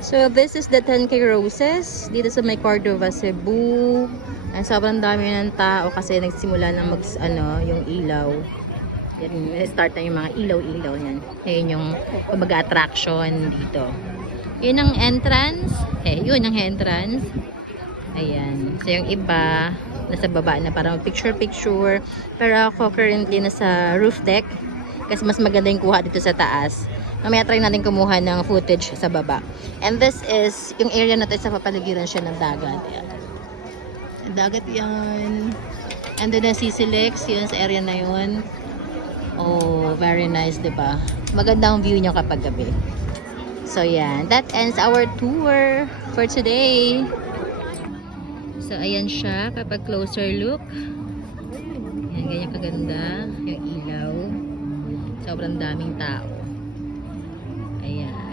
So, this is the 10K Roses. Dito sa may Cordova, Cebu. Ay, sobrang dami ng tao kasi nagsimula na yung ilaw. Yan, start na yung mga ilaw-ilaw yan. Ayun yung attraction dito. Yun ang entrance. Yun ang entrance. Ayan. So, yung iba, nasa baba na parang picture-picture. Pero ako currently nasa roof deck. Kasi mas maganda yung kuha dito sa taas. Mamaya try natin kumuha ng footage sa baba. And this is, yung area na ito sa papaligiran siya ng dagat. Ayan. Dagat yan. And then the Sisilix, yun sa area na yun. Oh, very nice, diba? Maganda ang view niya kapag gabi. So, yan. That ends our tour for today. So, ayan siya kapag closer look. Yan, ganyan kaganda. Yung ilaw. Sobrang daming tao. Ayan.